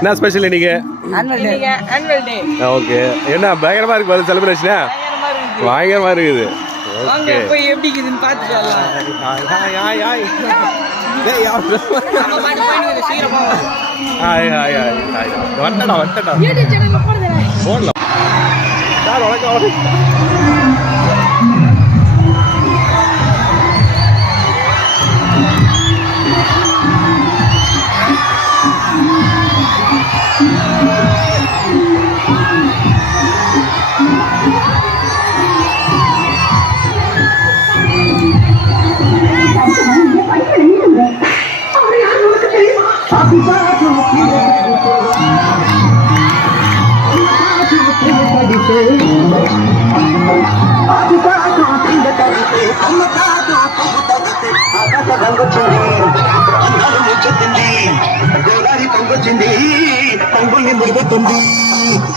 என்ன ஸ்பெஷல் இன்னைக்கு. ஓகே என்ன பயங்கரமா இருக்கு பாரு செலிப்ரேஷனா பயங்கரமா இருக்குது. பயங்கரமா இருக்குது. வாங்க ஓகே போய் எப்படி இருக்குதுன்னு. ஹாய் ஹாய் ஹாய் ஹாய் வந்துடா வந்துடா போடலாம். சார் வணக்கம் வணக்கம்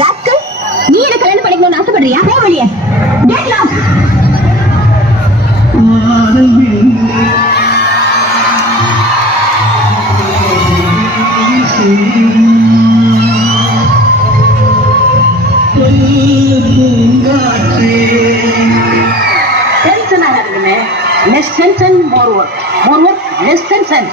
ராஸ்கல், நீ என்ன கல்யாணம் பண்ணிக்கணும்னு ஆசைப்படுறியா? போ வெளியே work. More work, less work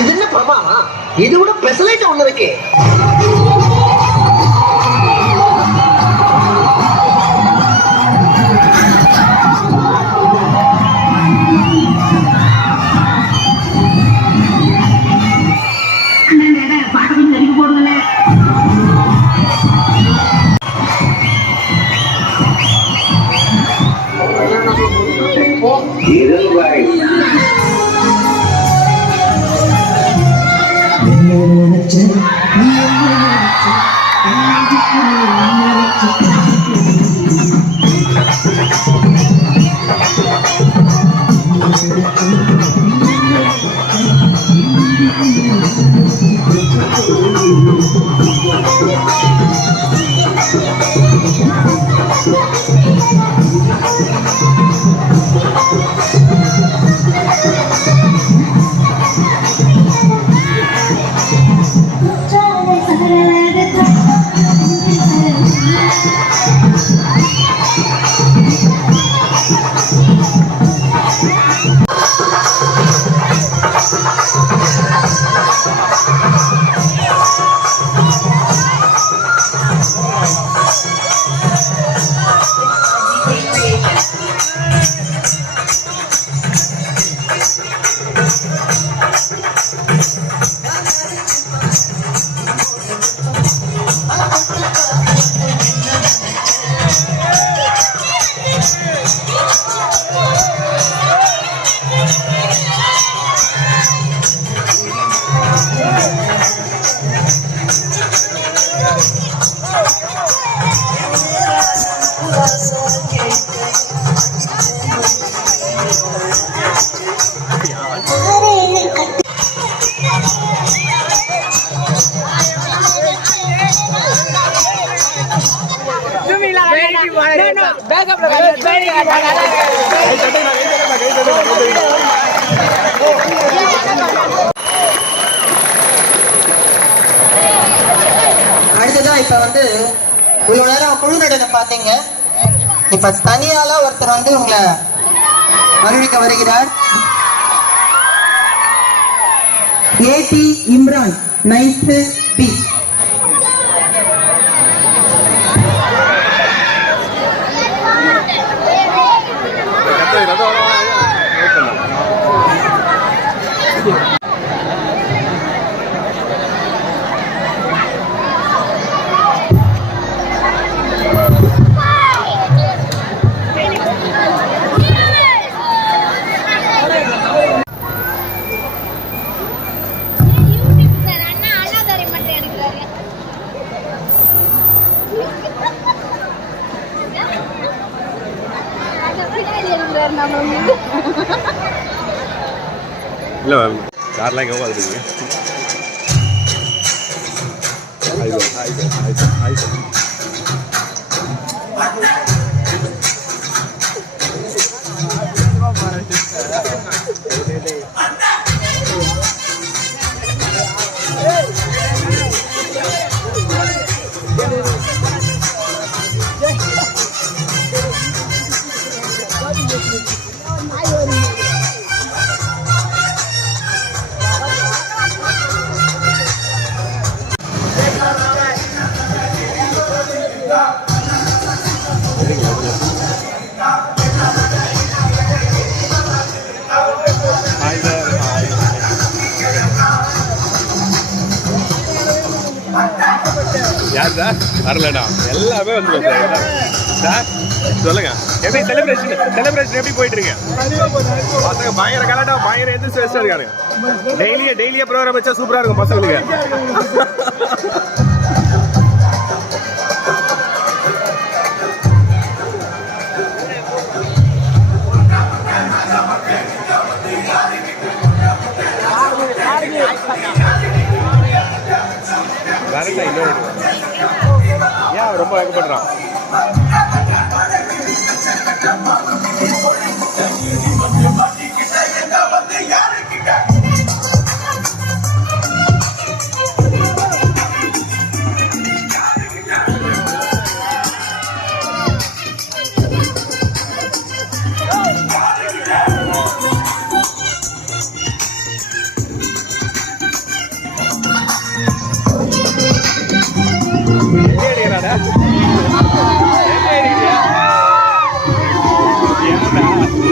இது என்ன பிரமாமா இது விட பெசலைட் ஒண்ணு இருக்கே. Música no, no, backup ல காட்டு, back ல காட்டு. அடுத்ததான் இப்ப வந்து இவ்வளவு நேரம் குழு நடனம் பார்த்தீங்க. இப்ப தனியால ஒருத்தர் வந்து உங்களை வருவிக்க வருகிறார். ஏடி இம்ரான் நைன்த் பி ಇಲ್ಲ ಕಾರ್ಲಾಗ ಹೋಗೋದ್ರಿಗೆ ಆಯ್ತು ಆಯ್ತು ಆಯ್ತು ಆಯ್ತು வரலடா எல்லாமே வந்து சார் சொல்லுங்க. எப்படி செலிப்ரேஷன் செலிப்ரேஷன் எப்படி போயிட்டு இருக்கு பசங்க பயங்கர கலாட்டா பயங்கர எந்த ஸ்ட்ரெஸ்ஸா இருக்காங்க. டெய்லியே டெய்லியே ப்ரோக்ராம் வச்சா சூப்பரா இருக்கும் பசங்களுக்கு. வேற இன்னொரு ரொம்ப இது பண்ணுறான்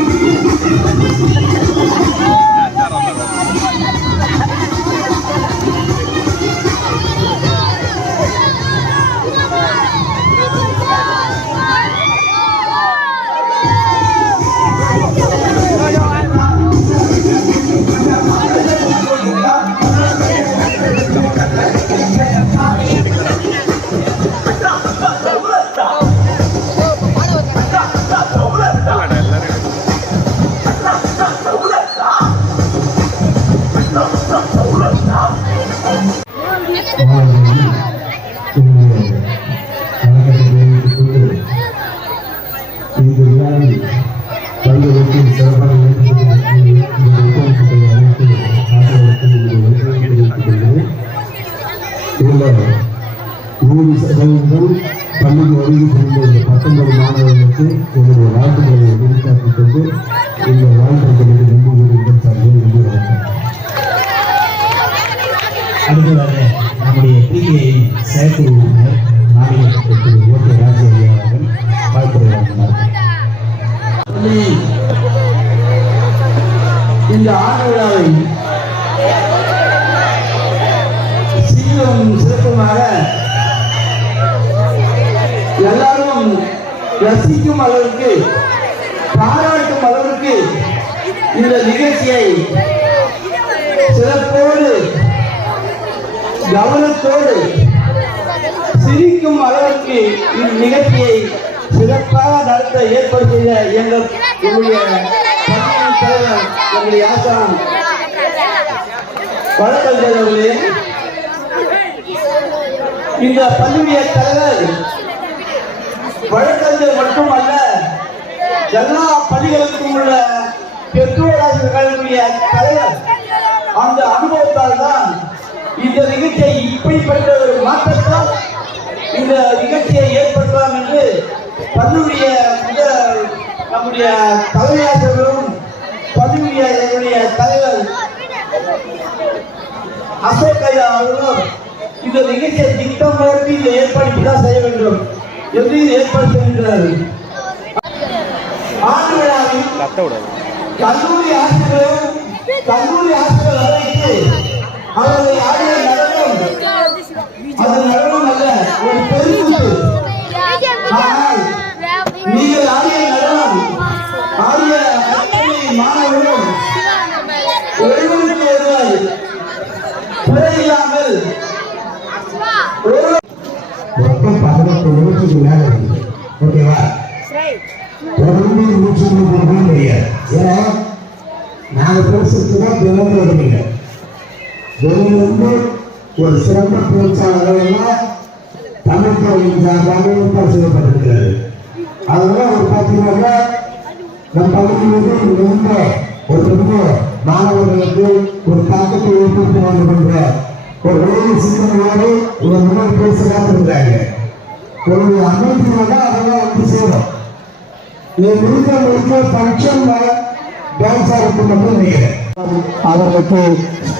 すいません。இந்த விழாவில் பல்வேறு சிறப்பாக நூறு சதவீதம் பள்ளிக்கு வருகை புரிந்த இந்த பத்தொன்பது மாணவர்களுக்கு என்னுடைய வாழ்த்துக்களை வெளிக்காட்டிக் கொண்டு இந்த வாழ்த்துக்களுக்கு நன்றி கூறுகின்ற சார்பில் நன்றி வணக்கம் அடுத்ததாக நம்முடைய பிடிஐ செயற்குழு உறுப்பினர் மாநில திரு ஓகே ராஜு ஐயா அவர்கள் வாழ்த்துறை இந்த ஆண்டு விழாவை சீரும் சிறப்புமாக எல்லாரும் ரசிக்கும் அளவுக்கு பாராட்டும் அளவுக்கு இந்த நிகழ்ச்சியை கவனத்தோடு சிரிக்கும் அளவுக்கு இந்நிகழ்ச்சியை சிறப்பாக நடத்த ஏற்பாடு செய்த எங்கள் எங்களுடைய தலைவர் எங்களுடைய ஆசான். வழக்கறிஞர் அவர்களே இந்த பள்ளியுடைய தலைவர் வழக்கறிஞர் மட்டுமல்ல எல்லா பள்ளிகளுக்கும் உள்ள பெற்றோராசிரியர்களுடைய தலைவர் அந்த அனுபவத்தால் தான் இந்த நிகழ்ச்சியை இப்படிப்பட்ட ஒரு மாற்றத்தால் இந்த நிகழ்ச்சியை ஏற்படுத்தலாம் என்று மிக நம்முடைய தலைமையாளர்களும் பள்ளியுடைய என்னுடைய தலைவர் அசோக் ஐயா அவர்களும் இந்த நிகழ்ச்சியை திட்டம் போட்டு இந்த ஏற்பாடு தான் செய்ய வேண்டும் என்று ஏற்பாடு செய்கின்றார்கள் ஆண்டு விழாவில் கல்லூரி ஆசிரியரும் கல்லூரி ஆசிரியர் அழைத்து அவர்களை ஆடிய நடனம். அது நடனம் அல்ல ஒரு பெருங்குத்து ஆனால் நீங்கள் ஆடிய நடனம் ஆடிய அத்தனை மாணவர்களும் ஒருவருக்கு ஓகேவா? தொடர்ந்து நூற்றி ஏன்னா தினமும் வருவீங்க. வெளியிலிருந்து ஒரு சிறந்த பேச்சாளர்கள் தமிழ் துறையின் சார்பாக ஏற்பாடு செய்யப்பட்டிருக்கிறது அதனால ஒரு பார்த்தீங்கன்னா நம் பகுதியில் ஒரு பெரிய மாணவர்களுக்கு ஒரு தாக்கத்தை ஏற்படுத்த வேண்டும் என்ற ஒரு சிந்தனையோடு முன்னாடி ஒரு அதெல்லாம் வந்து சேரும் நீ முழுக்க முழுக்க ஃபங்க்ஷன் டான்ஸ் ஆடுறது மட்டும் நினைக்கிறேன் அவர்களுக்கு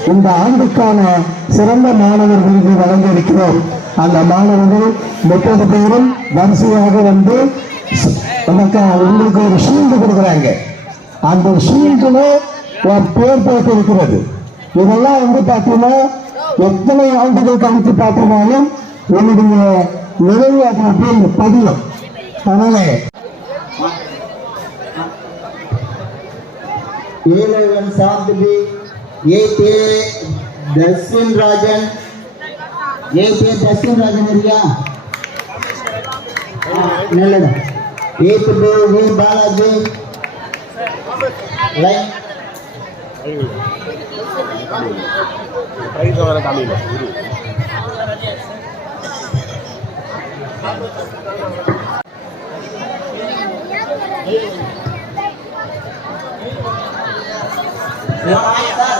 இந்த ஆண்டுக்கான சிறந்த மாணவர் விருது வழங்க இருக்கிறோம் அந்த மாணவர்கள் முப்பது பேரும் வரிசையாக வந்து நமக்கு உங்களுக்கு ஒரு ஷீல்டு கொடுக்குறாங்க. அந்த ஷீல்டுல ஒரு பேர் போட்டு இருக்கிறது இதெல்லாம் வந்து பார்த்தீங்கன்னா எத்தனை ஆண்டுகள் கழித்து பார்த்தோம்னாலும் என்னுடைய நினைவு அதில் அப்படியே பதியும் அதனால A11 South ये थे दसिन राजन। ये थे राजन भैया। हाँ, ये तो दो वे Balaji line Yeah,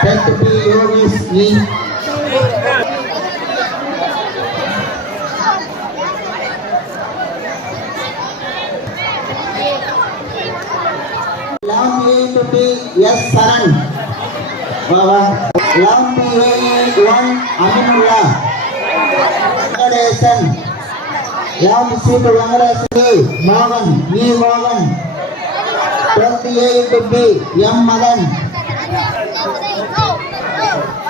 Tenth A Philip. Tenth B Yogesh E. To B yes Saran. Wah wah. Lam B one Aminullah. Venkadeshan. Lam C to Venkadeshan. Mohan E Mohan. Twenty A to B M Madan.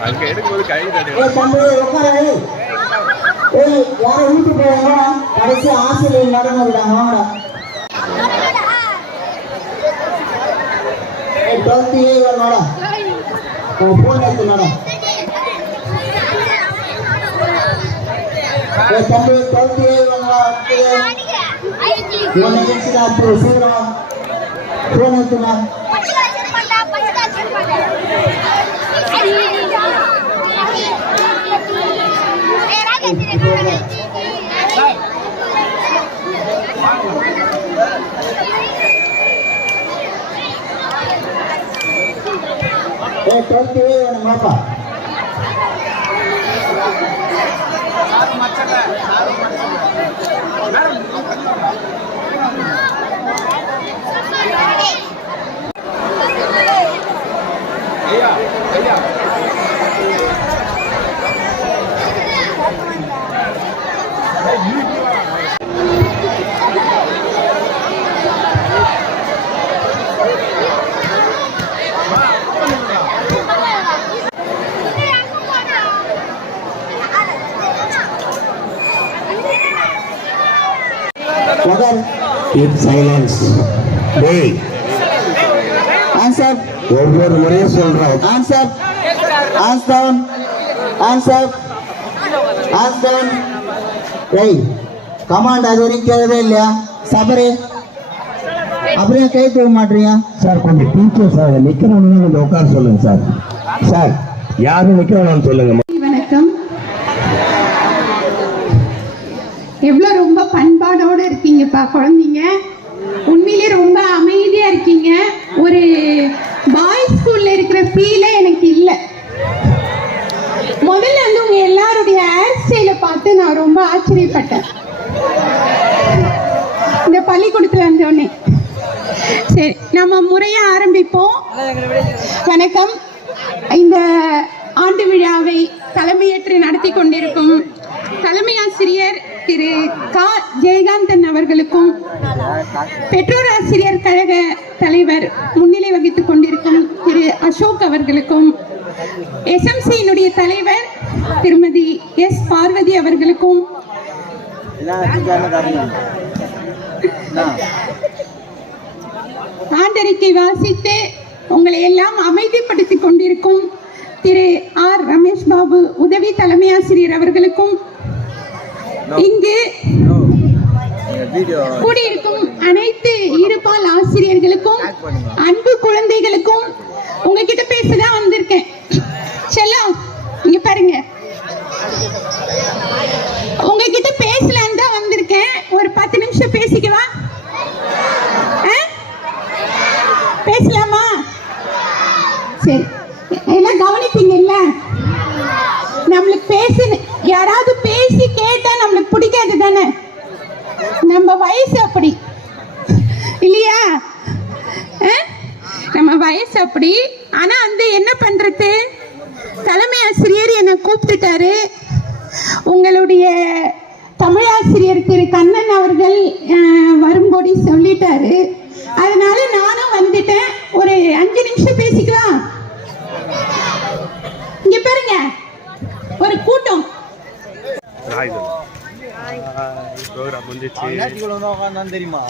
அங்க எடுக்கும்போது கை யாரும் வீட்டு போவாங்க கடைசி ஆசிரியர் நடந்து விடாங்க twelfth ஏ இவன் madam உன் ஃபோன் எடுத்து மேடம் ஏய் தம்பி twelfth A Waalaikumsalam Bro Suro. Rono. Eh. Satu. 来，都快进来。keep silence டேய். ஆன்சர் ஒவ்வொரு முறையும் சொல்றோம். ஆன்சர் ஆன்சர் ஆன்ஸ் டவுன் ஏய் கமாண்ட் அது வரைக்கும் கேட்கவே இல்லையா? சபரு ஏன் கை தூக்க மாட்டீங்க. சார் கொஞ்சம் டீச்சர் சார் நிக்கிறவங்க கொஞ்சம் உட்கார சொல்லுங்க சார் சார் யாரும் வேணாம்னு சொல்லுங்க? எவ்வளோ ரொம்ப பண்பாடோடு இருக்கீங்கப்பா குழந்தைங்க? உண்மையிலே ரொம்ப அமைதியாக இருக்கீங்க. ஒரு பாய்ஸ் ஸ்கூலில் இருக்கிற ஃபீலே எனக்கு இல்லை. முதல்ல வந்து உங்கள் எல்லாருடைய ஹேர் ஸ்டைலை பார்த்து நான் ரொம்ப ஆச்சரியப்பட்டேன். இந்த பள்ளிக்கூடத்தில் வந்தோடனே. சரி நம்ம முறையை ஆரம்பிப்போம். வணக்கம். இந்த ஆண்டு விழாவை தலைமையேற்று நடத்தி கொண்டிருக்கும் தலைமை ஆசிரியர் திரு கா ஜெயகாந்தன் அவர்களுக்கும் பெற்றோர் ஆசிரியர் கழக தலைவர் முன்னிலை வகித்துக் கொண்டிருக்கும் திரு அசோக் அவர்களுக்கும் எஸ்எம்சியினுடைய தலைவர் திருமதி எஸ் பார்வதி அவர்களுக்கும் ஆண்டறிக்கை வாசித்து உங்களை எல்லாம் அமைதிப்படுத்திக் கொண்டிருக்கும் திரு ஆர் ரமேஷ் பாபு உதவி தலைமை ஆசிரியர் அவர்களுக்கும் இங்கு கூடியிருக்கும் அனைத்து இருபால் ஆசிரியர்களுக்கும் அன்பு குழந்தைகளுக்கும் உங்ககிட்ட பேசதான் வந்திருக்கேன். செல்லம் இங்க பாருங்க உங்ககிட்ட பேசலான்னு தான் வந்திருக்கேன் ஒரு பத்து நிமிஷம் பேசிக்கவா ஆ? பேசலாமா சரி எல்லாம் கவனிப்பீங்கல்ல நம்மளுக்கு பேச யாராவது பேசி கேட்டா நம்மளுக்கு பிடிக்காது தானே நம்ம வயசு அப்படி. இல்லையா? ஆ? நம்ம வயசு அப்படி. ஆனா அந்த என்ன பண்றது? தலைமை ஆசிரியர் என்னை கூப்பிட்டுட்டாரு. உங்களுடைய தமிழாசிரியர் திரு கண்ணன் அவர்கள் அஹ், வரும்படி சொல்லிட்டாரு. அதனால நானும் வந்துட்டேன். ஒரு அஞ்சு நிமிஷம் பேசிக்கலாம். இங்க பாருங்க. ஒரு கூட்டம். ப்ரோக்ராம் முடிஞ்சிச்சு தெரியுமா